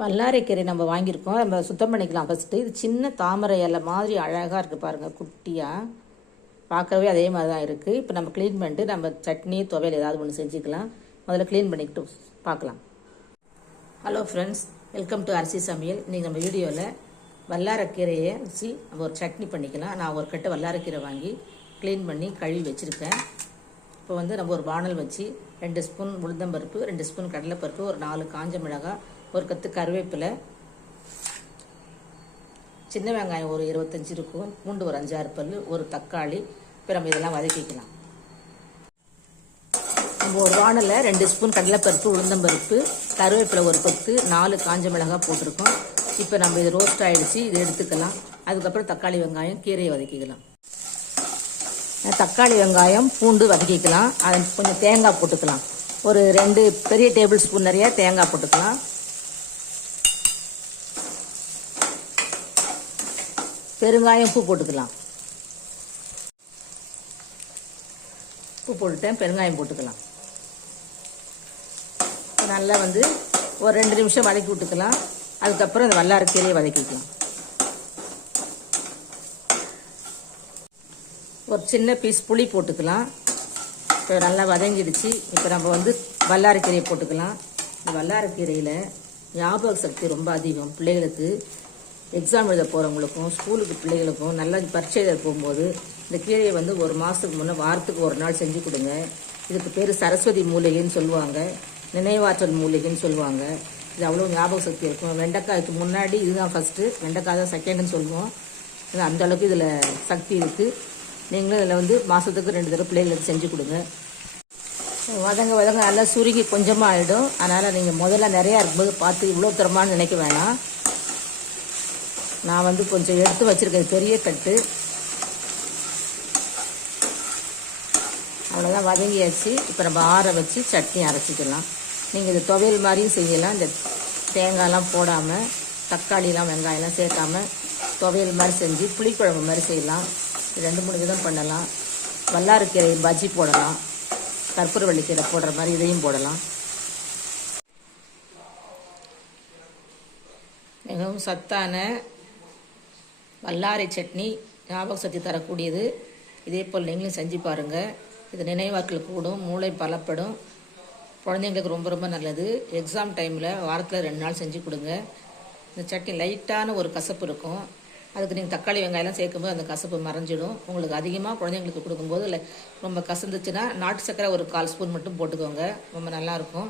வல்லாரைக்கீரை நம்ம வாங்கியிருக்கோம். நம்ம சுத்தம் பண்ணிக்கலாம். ஃபஸ்ட்டு இது சின்ன தாமரை இலை மாதிரி அழகாக இருக்குது பாருங்கள் குட்டியாக பார்க்கவே அதே மாதிரி தான் இருக்குது இப்போ நம்ம க்ளீன் பண்ணிட்டு நம்ம சட்னி துவையல் ஏதாவது ஒன்று செஞ்சுக்கலாம். முதல்ல க்ளீன் பண்ணிக்கிட்டு பார்க்கலாம். ஹலோ ஃப்ரெண்ட்ஸ் வெல்கம் டு அரிசி சமையல் இன்றைக்கி நம்ம வீடியோவில் வல்லாரக்கீரையை வச்சு நம்ம ஒரு சட்னி பண்ணிக்கலாம். நான் ஒரு கட்டை வல்லாரக்கீரை வாங்கி க்ளீன் பண்ணி கழுவி வச்சுருக்கேன். இப்போ வந்து நம்ம ஒரு வானல் வச்சு ரெண்டு ஸ்பூன் உளுந்தம்பருப்பு ரெண்டு ஸ்பூன் கடலைப்பருப்பு ஒரு நாலு காஞ்ச மிளகாய் ஒரு கத்து கருவேப்பிலை. சின்ன வெங்காயம் ஒரு இருபத்தஞ்சி இருக்கும். பூண்டு ஒரு அஞ்சாறு பல் ஒரு தக்காளி. இப்போ நம்ம இதெல்லாம் வதக்கிக்கலாம். நம்ம ஒரு வானலில் ரெண்டு ஸ்பூன் கடலைப்பருப்பு உளுந்தம்பருப்பு கருவேப்பிலை ஒரு கொத்து நாலு காஞ்ச மிளகாய் போட்டிருக்கோம். இப்போ நம்ம இது ரோஸ்ட் ஆகிடுச்சு இதை எடுத்துக்கலாம். அதுக்கப்புறம் தக்காளி வெங்காயம் கீரையை வதக்கிக்கலாம். தக்காளி வெங்காயம் பூண்டு வதக்கிக்கலாம். அது கொஞ்சம் தேங்காய் போட்டுக்கலாம். ஒரு ரெண்டு பெரிய டேபிள் ஸ்பூன் நிறைய தேங்காய் போட்டுக்கலாம். பெருங்காயம் உப்பு போட்டுக்கலாம். உப்பு போட்டுட்டேன் பெருங்காயம் போட்டுக்கலாம். நல்லா வந்து ஒரு ரெண்டு நிமிஷம் வதக்கி விட்டுக்கலாம். அதுக்கப்புறம் இந்த வல்லாரக்கீரையை வதக்கிக்கலாம் ஒரு சின்ன பீஸ் புளி போட்டுக்கலாம். இப்போ நல்லா வதங்கிடுச்சு. இப்போ நம்ம வந்து வல்லாரக்கீரையை போட்டுக்கலாம். இந்த வல்லாரக்கீரையில் ஞாபக சக்தி ரொம்ப அதிகம் பிள்ளைகளுக்கு. எக்ஸாம் எழுத போகிறவங்களுக்கும் ஸ்கூலுக்கு பிள்ளைகளுக்கும் நல்லா பரீட்சை எழுத போகும்போது இந்த கீரையை வந்து ஒரு மாதத்துக்கு முன்னே வாரத்துக்கு ஒரு நாள் செஞ்சு கொடுங்க. இதுக்கு பேர் சரஸ்வதி மூலிகைன்னு சொல்லுவாங்க. நினைவாற்றல் மூலிகைன்னு சொல்லுவாங்க. இது அவ்வளோ ஞாபக சக்தி இருக்கும். வெண்டைக்காய்க்கு முன்னாடி இதுதான் ஃபஸ்ட்டு வெண்டைக்காய் தான் செகண்டுன்னு சொல்லுவோம். இது அந்த அளவுக்கு இதில் சக்தி இருக்குது நீங்களும் இதில் வந்து மாதத்துக்கு ரெண்டு தடவை பிள்ளைகளுக்கு செஞ்சு கொடுங்க. வதங்க வதங்க நல்லா சுருகி கொஞ்சமாக ஆகிடும் அதனால் நீங்கள் முதல்ல நிறையா இருக்கும்போது பார்த்து இவ்வளோ தரமான்னு நினைக்க வேணாம். நான் வந்து கொஞ்சம் எடுத்து வச்சுருக்கேன் பெரிய கட்டு அவ்வளோதான் வதங்கியாச்சு. இப்போ நம்ம ஆற வச்சு சட்னி அரைச்சிக்கலாம். நீங்கள் இது துவையல் மாதிரியும் செய்யலாம். இந்த தேங்காய்லாம் போடாமல் தக்காளிலாம் வெங்காயம்லாம் சேர்க்காம துவையல் மாதிரி செஞ்சு புளிக்குழம்பு மாதிரி செய்யலாம். ரெண்டு மூணு விதம் பண்ணலாம். வல்லாரக்கீரை பஜ்ஜி போடலாம். கற்பூரவள்ளிக்கீரை போடுற மாதிரி இதையும் போடலாம். மிகவும் சத்தான வல்லாரை சட்னி ஞாபக சக்தி தரக்கூடியது. இதே போல் நீங்களும் செஞ்சு பாருங்கள் இது நினைவாக்கில் கூடும் மூளை பலப்படும். குழந்தைங்களுக்கு ரொம்ப ரொம்ப நல்லது. எக்ஸாம் டைமில் வாரத்தில் ரெண்டு நாள் செஞ்சு கொடுங்க. இந்த சட்னி லைட்டான ஒரு கசப்பு இருக்கும். அதுக்கு நீங்கள் தக்காளி வெங்காயம்லாம் சேர்க்கும்போது அந்த கசப்பு மறைஞ்சிடும். உங்களுக்கு அதிகமாக குழந்தைங்களுக்கு கொடுக்கும்போது இல்லை ரொம்ப கசந்துச்சுன்னா நாட்டு சக்கரை ஒரு கால் ஸ்பூன் மட்டும் போட்டுக்கோங்க. ரொம்ப நல்லாயிருக்கும்